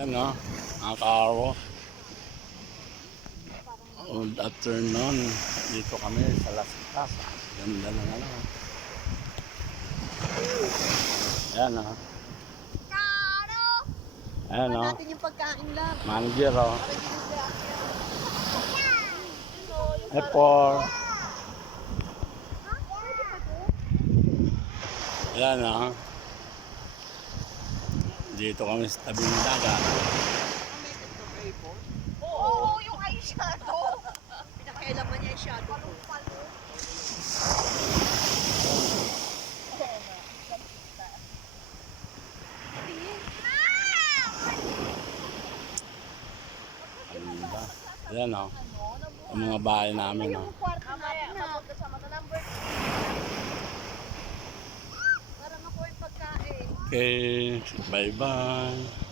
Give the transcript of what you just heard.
Ayan o, mga karo. Good afternoon. Dito kami sa Las Casas. Ganda ng ano. Ayan o. Ayan o. Natin yung pagkain lang. Manager o. Para hindi na siya. Epor. Ayan o. Dito kami sa tabing dagat. Oo, yung eyeshadow. Pinakailaman niya yung shadow ko. Ganda. Ayan o. Ang mga bahay namin o. Mamaya, kapag kasama na number 2. Para makuha yung pagkain. Okay. Bye-bye.